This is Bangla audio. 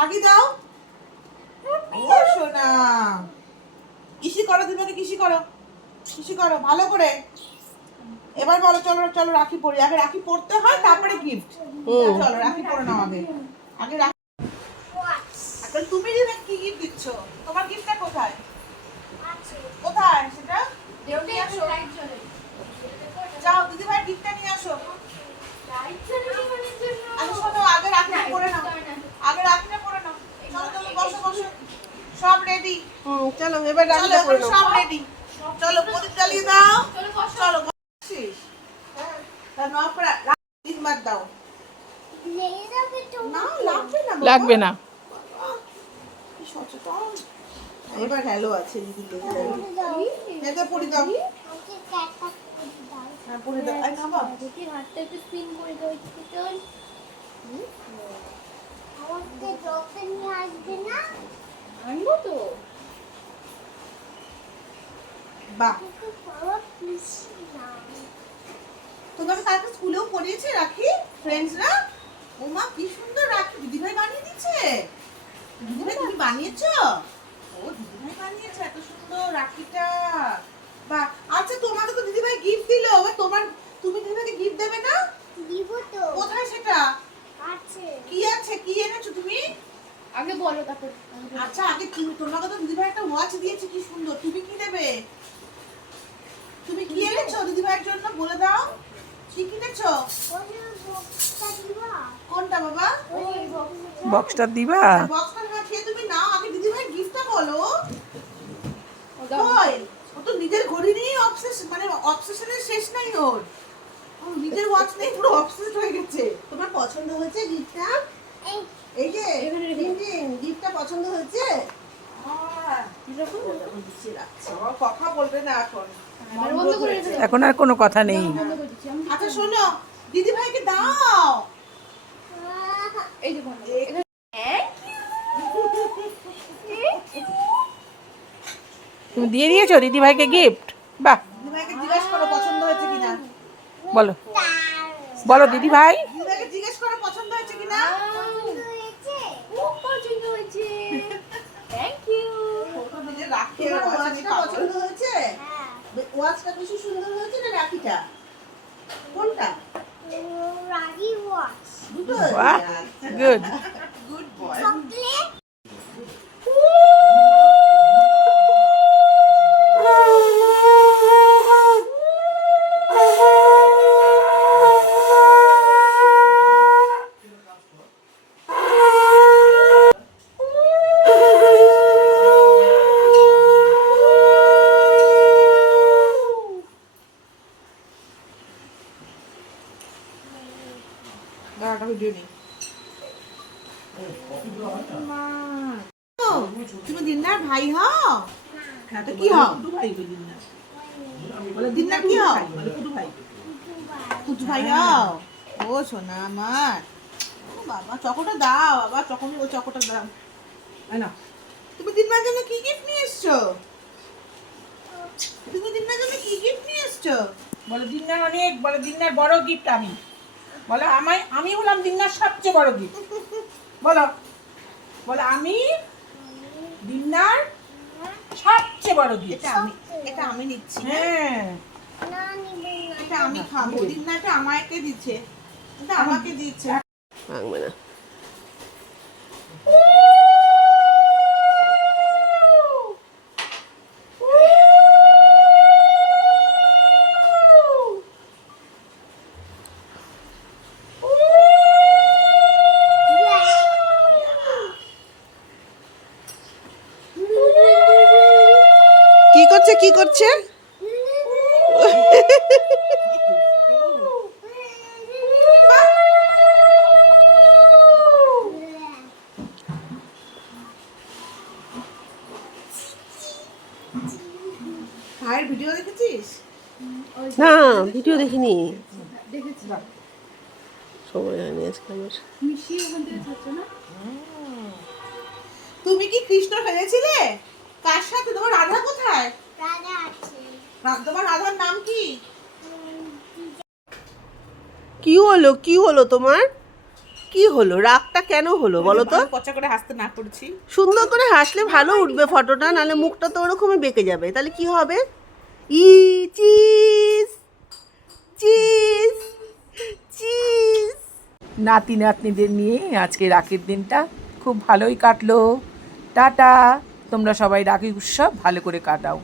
হাগি দাও। ও সোনা। কিসি করো তুমি দিদিভাইকে কিসি করো। কিসি করো ভালো করে। এবার বলো চলো চলো রাখি পরি। আগে রাখি পড়তে হয় তারপরে গিফট চলো রাখি পরে নাও আগে। আগে রাখি এখন তুমি কি গিফট দিচ্ছ? তোমার গিফটটা কোথায় সেটা নিয়ে আসো যাও দিদি ভাই গিফটটা নিয়ে আসো আগে শোনো আগে রাখিটা পরে নাও আগে রাখিটা পরে নাও চলো চলো বসো বসো সব রেডি চলো এবার চলো পরে এখন নাও। সব রেডি চলো প্রদীপ জ্বালিয়ে দাও। চলো বসিস হ্যাঁ করে দাও। না লাগবে না না। এবার হ্যালো আছে দিদি দেখে পড়ি দাও। হ্যাঁ পড়ি দাও। আই খাবা আনব তো? বাহ। তোমাকে কালকে স্কুলেও পড়িয়েছে রাখি ফ্রেন্ডসরা ও মা কি সুন্দর রাখি। দিদিভাই বানিয়ে দিচ্ছে দিদিভাই তুমি বানিয়েছো? ও দিদিভাই বানিয়েছে এত সুন্দর রাখিটা। বাহ। আচ্ছা তোমাকে তো দিদিভাই গিফট দিলো। এবার তোমার তুমি দিদিভাইকে গিফট দেবে না? কোথায় সেটা? কি আছে? কি তুমি আগে বলো তারপর আচ্ছা আগে তুমি তোমাকে তো দিদিভাই একটা ওয়াচ দিয়েছে কি সুন্দর। তুমি কি দেবে? তুমি কি এনেছো দিদিভাইয়ের জন্য? বলে দাও। কি কিনেছো? কোনটা বাবা? বক্সটা দিবা? বক্সটা না খেয়ে তুমি নাও। আগে দিদিভাই গিফটটা বলো। কই? ও তো নিজের ঘড়ি নিয়েই অবসেস মানে অবসেশনের শেষ নাই ওর। নিজের ওয়াচ নেই পুরো অবসেসড হয়ে গেছে। তোমার পছন্দ হয়েছে গিফটটা এই যে গিফটটা পছন্দ হয়েছে? কথা বলবে না এখন। বন্ধ করে হয়েছে। এখন আর কোনো কথা নেই। আচ্ছা শোনো। দিদি ভাইকে দাও। এই তুমি দিয়ে দিয়েছ দিদি ভাইকে গিফট বাহ। দিদি ভাইকে জিজ্ঞেস করো পছন্দ বলো। বলো দিদি ভাই দিদি ভাইকে জিজ্ঞেস করো পছন্দ হয়েছে কিনা খুব পছন্দ হয়েছে থ্যাংক ইউ নিজে রাখি ওয়াচটা পছন্দ হয়েছে ওয়াচটা বেশি সুন্দর হয়েছে না রাখিটা? কোনটা? দুটো? বাহ গুড গুড তুমি দিনদার দিনদার দাও না দিনদার জন্য কি গিফট নিয়ে এসছো? তুমি দিনদার জন্য কি গিফট নিয়ে এসছো? বলে দিন্নার অনেক, বলে দিন্নার বড় গিফট আমি। বলে আমায় আমি হলাম দিন্নার সবচেয়ে বড় গিফট। বলো বলে আমি দিন্নার সবচেয়ে বড় গিফট। এটা আমি এটা আমি নিচ্ছি হ্যাঁ? এটা আমি খাব। দিনদারটা আমাকে দিচ্ছে। এটা আমাকে দিচ্ছে। ভাঙবে না কি করছে ভাইয়ের ভিডিও দেখেছিস? না ভিডিও দেখিনি। দেখেছি সময় হয়নি আজকে আমার। মিশি ওখান থেকে ছাড়ছো না তুমি কি কৃষ্ণ ফেলেছিলে কার সাথে? তোমার রাধা কোথায়? রা- তোমার রাধার নাম কি? কি হলো কি হলো তোমার? কি হলো? রাগটা কেন হলো বলো তো? পচা করে হাসতে না করেছি সুন্দর করে হাসলে ভালো উঠবে ফটোটা নাহলে মুখটা তো ওরকমই বেঁকে যাবে। তাহলে কি হবে? ই চিজ চিজ চিজ নাতি নাতনিদের নিয়ে আজকে রাখির দিনটা খুব ভালোই কাটলো। টাটা। তোমরা সবাই রাখি উৎসব ভালো করে কাটাও।